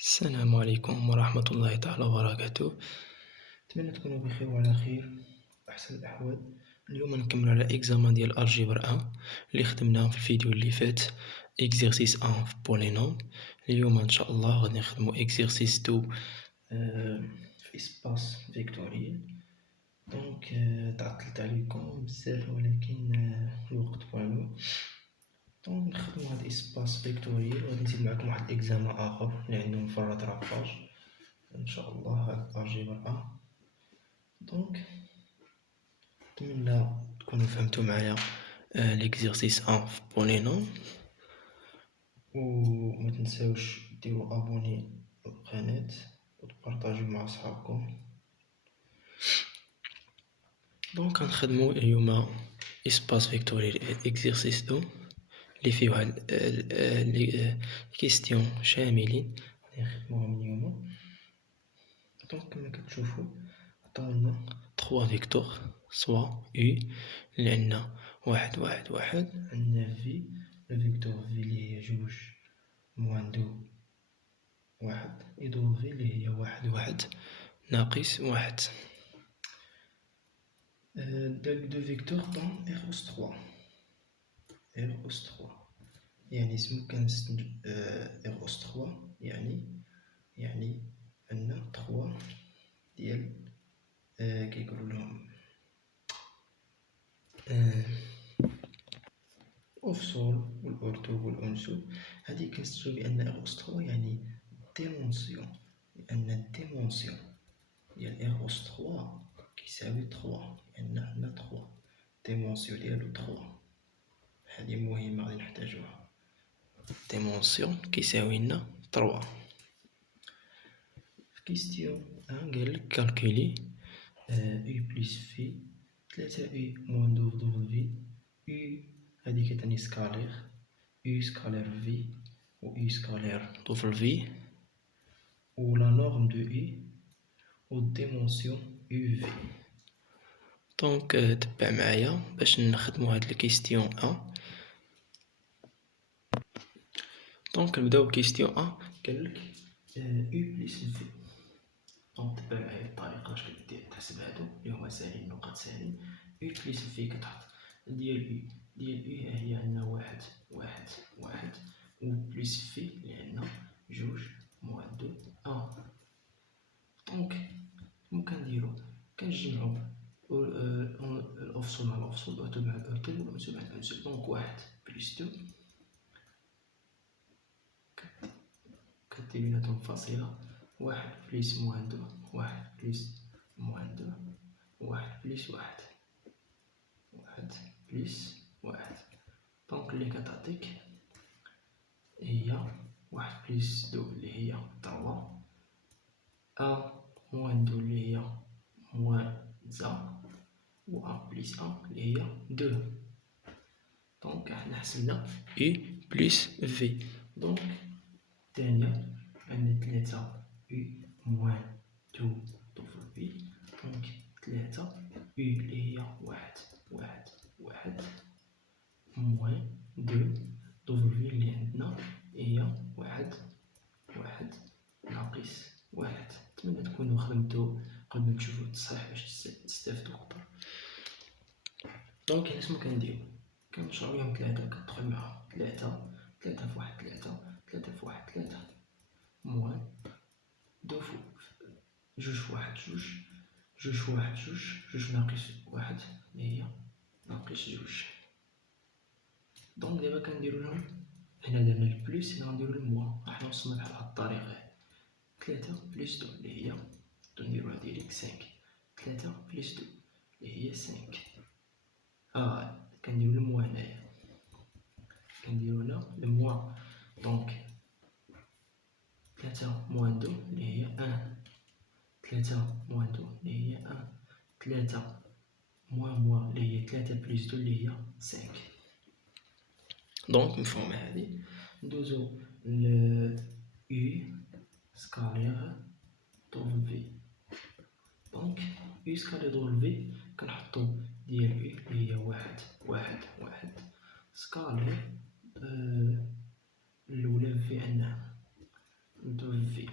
السلام عليكم ورحمة الله تعالى وبركاته. أتمنى تكونوا بخير وعلى خير أحسن الأحوال. اليوم نكمل على إكزامان ديال الجبر 1 اللي خدمناه في الفيديو اللي فات، إكزيرسيس 1 في بولينوم. اليوم إن شاء الله غادي نخدمو إكزيرسيس 2 في إسباس فيكتوريال. دونك تعطلت عليكم بزاف ولكن الوقت والو. دونك نخدمو هاد إسباس فيكتوريال وغادي نزيد معكم واحد الإكزامان آخر اللي عندو مفرط راباج ان شاء الله هاد الجبر 1. دونك نتمنى تكونوا فهمتوا معايا ليكزيرسيس 1 في بولينوم، وما تنساوش ديروا ابوني للقناه وتبارطاجيو مع صحابكم. دونك غنخدموا اليوم اسباس فيكتوريال اكزيرسيس 2 اللي فيه واحد كيستيون شاملين غادي نخدموهم اليوم. دونك كما كتشوفوا عطاونا 3 فيكتور سوا U اللي عندنا واحد واحد واحد، عندنا في الفيكتور في اللي هي جوج موان دو واحد، إضو في اللي هي واحد واحد ناقص واحد. دو فيكتور طون إغ أس 3 إغ أس 3 يعني اسمو كنست إغ أس 3 يعني عندنا 3 ديال كيقولوا لهم أوفسول والأورتو والأنسو. هادي كنستدلو بأن إغ أس 3 يعني ديمونسيون، لأن الديمونسيون ديال إغ أس 3 كيساوي 3، لأن عندنا 3 ديمونسيون ديالو 3. هادي مهمة غادي نحتاجوها، ديمونسيون كيساوي لنا 3. في كيستيون قالك كالكولي U بلس في 3 U موان 2 ضرب في U هادي كتعني سكالير U سكالير في و U سكالير ضرب في و لا نورم دو U و ديمونسيون UV. دونك تبع معايا باش نخدمو هاد الكيستيون 1. دونك نبداو بكيستيون 1. قالك U بلس في. دونك تبع معايا الطريقة باش كتحسب هادو اللي هما ساهلين، نقاط ساهلين. U بلس في كتحط ديال U هي عندنا واحد واحد واحد، و بلس في اللي عندنا جوج موان دو 1. دونك كما كنديرو كنجمعو الأفصول مع الأفصول، الأوتو مع الأوتو، والأنسو مع الأنسو. دونك واحد بلس 2 كدير بيناتهم فاصلة، واحد بلس موان 2 واحد بلس موان 2 واحد بلس واحد واحد بلس واحد. دونك اللي كتعطيك هي واحد بلس 2 اللي هي 3، موان 2 اللي هي موان زا، و بلس اللي هي 2. دونك حنا حسبنا U بلس في. دونك الثانية عندنا 3 U موان 2 ضرب في. دونك 3 U اللي هي واحد واحد واحد موان 2 ضرب في اللي عندنا هي واحد واحد ناقص واحد. نتمنى تكونوا خدمتو قبل ما تشوفو التصحيح باش تستافدو أكبر. دونك هنا شنو كنديرو؟ كنشرو ليهم 3 كتدخل معاهم 3 في واحد 3 في واحد 3 موان 2 في جوج في واحد جوج، جوج في واحد جوج، جوج ناقص واحد اللي هي ناقص جوج. دونك دابا كنديرو لهم هنا درنا البلوس، هنا غنديرو الموان. راح نوصلنا بحال هاد الطريقة هادي 3 بلس 2 اللي هي نديروها ديريكت 5، 3 بلس 2 اللي هي 5. كنديرو الموان هنايا، كنديرو هنا الموان. دونك 3 موان 2 اللي هي 1، 3 موان 2 اللي هي 1، 3 موان اللي هي 3 بلس 2 اللي هي 5. دونك مفهومة هادي. ندوزو ل U سكالير ضرب في. دونك U سكالير ضرب في كنحطو ديال U اللي هي واحد واحد واحد سكالير الأولى في عندنا ضرب في.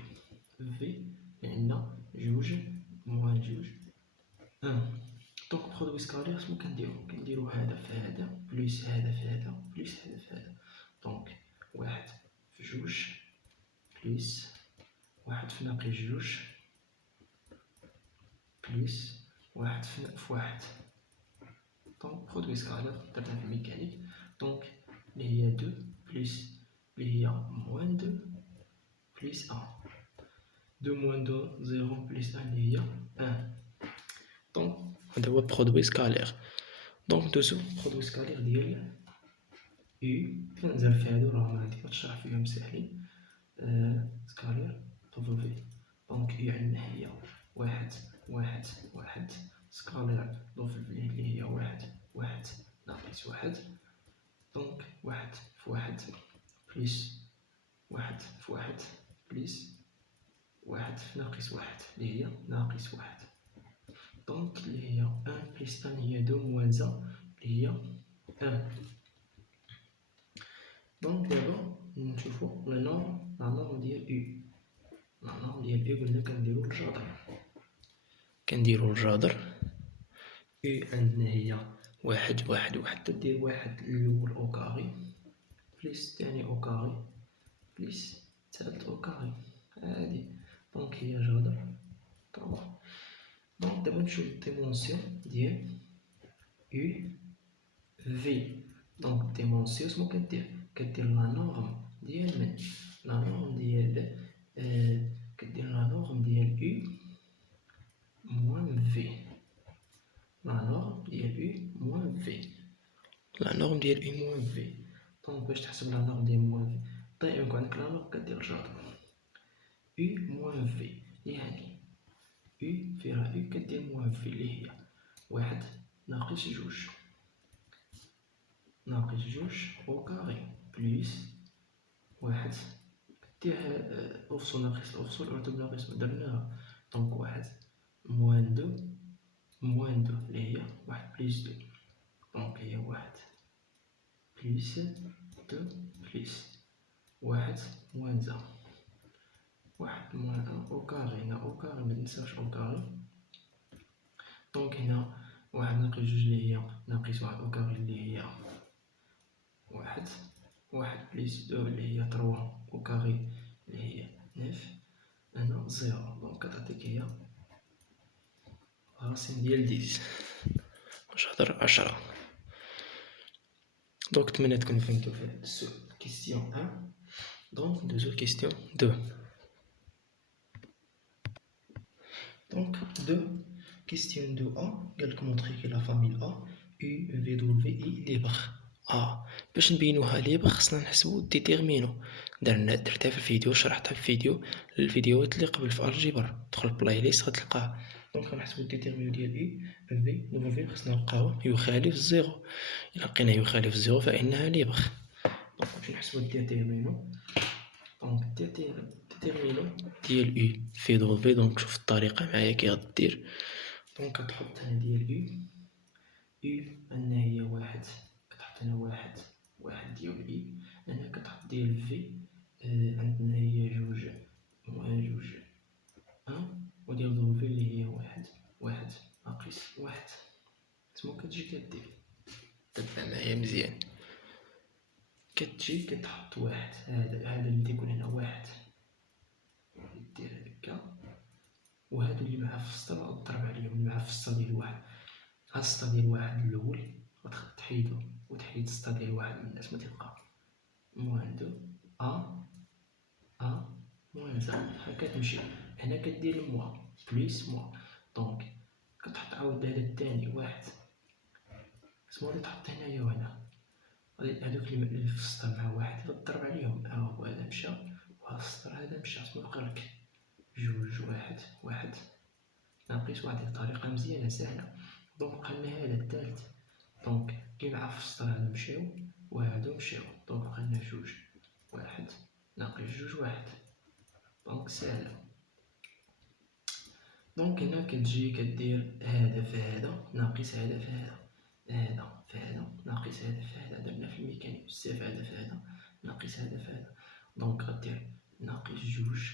بليس واحد في ناقص جوج بليس واحد في واحد. دونك برودوي سكالير درنا في الميكانيك. دونك اللي هي دو بليس اللي هي موان دو بليس ان. دو موان دو زيرو بليس ان اللي هي ان. دونك هذا هو برودوي سكالير. دونك ندوزو برودوي سكالير ديال يو. كنزل في هادو راهم عندي كنشرح فيهم ساهلين. سكالير دبليو. دونك يو عندنا هي واحد واحد واحد. سكالير دبليو اللي هي واحد واحد ناقص واحد. دونك واحد في واحد بليس واحد في واحد بليس واحد في ناقص واحد اللي هي ناقص واحد. دونك اللي هي ان بليس ان هي دو موان زا اللي هي ان. دونك دابا نشوفو لا نورم ديال يو. لا نورم ديال يو قلنا كنديرو الجذر. يو عندنا هي واحد واحد واحد. تدير واحد الأول أو كاري بليس الثاني أو كاري بليس الثالث أو كاري عادي. دونك هي جذر طبعا. دونك دابا نشوف الديمونسيون ديال يو في. دونك الديمونسيون شنو كدير لا نورم ديال من لا نورم ديال كدير لا نورم ديال يو موان في. لا نورم ديال يو موان في. لا نورم ديال يو موان في. دونك باش تحسب لا نورم ديال موان في دائما يكون عندك لا نورم كدير جذر يو موان في. يعني يو فيها يو كدير موان في اللي هي واحد ناقص جوج ناقص جوج أو كاري بليس واحد. ديرها أفصل ناقص الأفصل أعتب ناقص درناها. دونك واحد موان دو اللي هي واحد بليس دو. دونك هي واحد بليس دو بليس واحد موان زا واحد موان ان أو كاري. هنا أو كاري متنساوش أو كاري. دونك هنا واحد ناقص جوج اللي هي ناقص واحد أو كاري اللي هي واحد. واحد بليس دو اللي هي تروا أو كاري اللي هي نف. هنا زيرو. دونك كتعطيك هي راسين ديال ديز واش هضر 10. دونك نتمنى تكونوا فهمتوا في السؤال كيستيون 1. دونك ندوزو لكيستيون 2. دونك 2 كيستيون 2 ا قالك مونطري كي لا فاميل ا يو في دبليو اي ليبر ا. باش نبينوها ليبر خصنا نحسبو ديتيرمينو. درتها في الفيديو شرحتها في الفيديوهات اللي قبل في الجبر. دخل البلاي ليست غتلقاه. دونك غنحسبو الديتيرمينو ديال اي في دبليو. خصنا نلقاوه يخالف الزيرو. إلا لقيناه يخالف الزيرو فإنها ليبر. دونك باش نحسبو الديتيرمينو. دونك الديتيرمينو ديال يو في دبليو. دونك شوف الطريقة معايا كي غدير. دونك كتحط هنا ديال يو عندنا هي واحد. كتحط هنا واحد ديال اي. هنا كتحط ديال في عندنا هي جوج جوج ان. وديال دبليو اللي هي واحد ناقص واحد. تما كتجي كدير تبع معايا مزيان. كتجي كتحط واحد. هذا اللي تيكون هنا واحد دير هكا. وهادو اللي معاه في السطر غضرب عليهم. اللي معاه في السطر ديال واحد هاد السطر ديال واحد الأول غتحيدو وتحيد السطر ديال واحد من الناس ما تلقى موان دو ا موان زا. هكا تمشي. هنا كدير موا بليس موا. دونك كتحط عاود هذا الثاني واحد. تسمى غادي تحط هنايا وهنا. هادوك اللي في السطر مع واحد غضرب عليهم. هو هذا مشى وهاد السطر هذا مشى. تسمى بقالك جوج واحد ناقص واحد. هاد الطريقة مزيانة ساهلة. دونك بقالنا هذا الثالث. دونك كي مع في السطر هادو مشاو وهادو مشاو. دونك بقالنا جوج واحد ناقص جوج واحد. دونك ساهلة. دونك هنا كتجي كدير هذا في هذا ناقص هذا في هذا. هذا في هذا ناقص هذا في هذا. درنا في الميكانيك بزاف. هذا في هذا ناقص هذا في هذا. دونك غدير ناقص جوج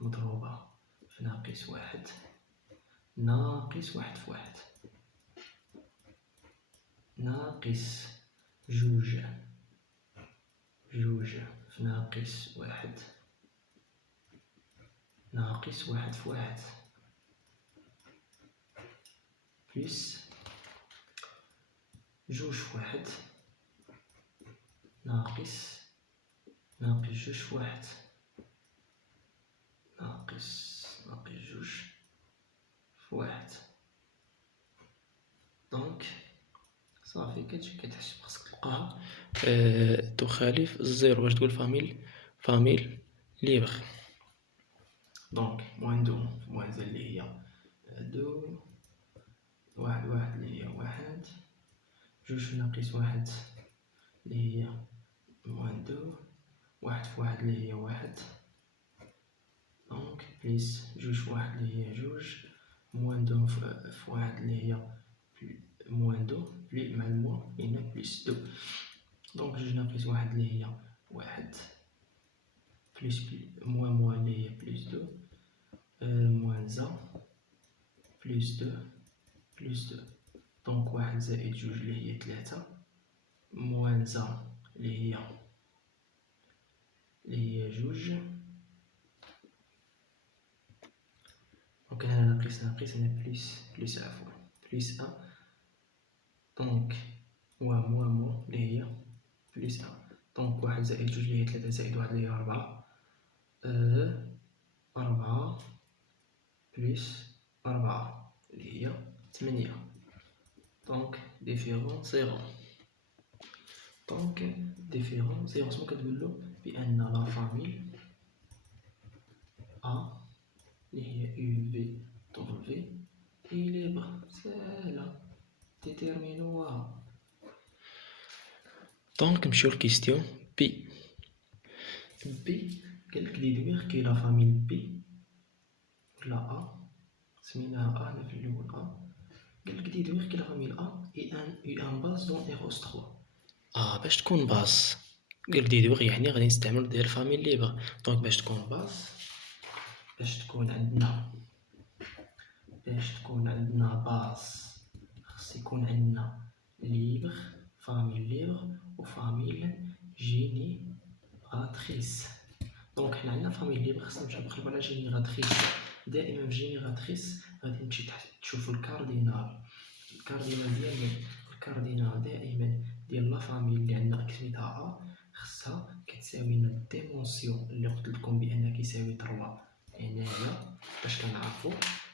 مضروبة في ناقص واحد ناقص واحد في واحد ناقص جوج في ناقص واحد ناقص واحد في واحد بلس جوج في واحد ناقص جوج في واحد ناقص جوج في واحد. دونك صافي كتجي كتحسب، خاصك تلقاها تخالف الزيرو باش تقول فاميل ليبر. دونك موان دو موان زال اللي هي دو، واحد اللي هي واحد، جوج ناقص واحد اللي هي موان دو، واحد في واحد اللي هي واحد، دونك بليس جوج في واحد اللي هي جوج، موان دو في واحد اللي هي موان دو بلي مع الموا هنا بليس دو. دونك جوج ناقص واحد اللي هي واحد بليس موان اللي هي بليس دو، موان زا بليس دو بليس دو. دونك واحد زائد جوج اللي هي تلاتة، موان زا اللي هي جوج. دونك هنا ناقص هنا بليس عفوا بليس أ. دونك موان اللي هي بليس أ. دونك واحد زائد جوج اللي هي تلاتة زائد واحد اللي هي ربعة، ربعة بليس ربعة اللي هي تمنية. دونك ديفيرون زيرو. دونك ديفيرون زيرو شنو كتقولو؟ بأن لا فاميل أ اللي هي يو في دبليو هي ليبر. ساهلة ديتيرمينوها. دونك نمشيو لكيستيون بي. قالك ديدوير كي لا فاميل بي ولا أ، سميناها أ هنا في الأول أ. قالك ديدوير كي لا فاميل أ اي ان باز دون إيغوس تخوا. باش تكون باز قالك ديدوير يعني غادي نستعمل ديال فاميل ليبر. دونك باش تكون باز، باش تكون عندنا باز خص يكون عندنا ليبر، فاميل ليبر و فاميل جينيراتريس. دونك حنا عندنا فاميل ليبر خصنا نمشيو نقلبو على جينيراتريس. دائما في جينيراتريس غادي تمشي تشوفو الكاردينال دائما ديال لا فاميل اللي عندنا سميتها أ خصها كتساوي لنا الديمونسيون اللي قلت لكم بأنها كيساوي 3 هنايا. باش كنعرفو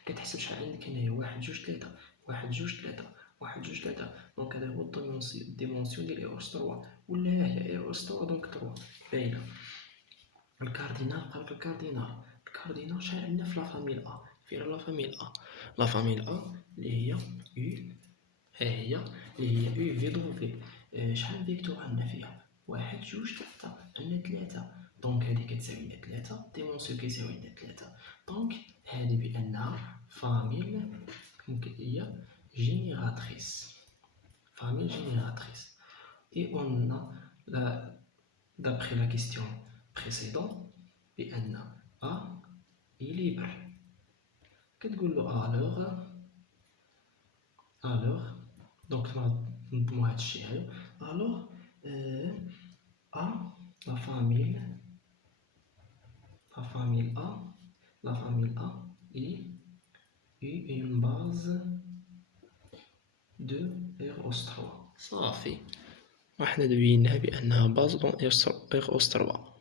كتحسب شحال عندك هنايا، واحد جوج تلاتة، واحد جوج تلاتة. دونك هذا هو الديمونسيون ديال إيغوس 3 ولا هي إيغوس 3. دونك 3 باينة. الكاردينال بقالك الكاردينال شحال عندنا في لافاميل أ؟ فين لافاميل أ اللي هي يو، ها هي اللي هي يو في دبليو. شحال فيكتور عندنا فيها؟ واحد جوج تلاتة، عندنا تلاتة. دونك هادي كتساوي لنا تلاتة، ديمونسيون كيساوي لنا تلاتة. دونك هادي بأنها فاميل هي جينيراتريس. Et on a, d'après la question précédente, بأن A est libre. كتقول له alors donc نظمو هاد الشي هذا. alors A la famille A est une base de R-3. صافي وحنا دويناها بأنها باز دون إغ أوس 3.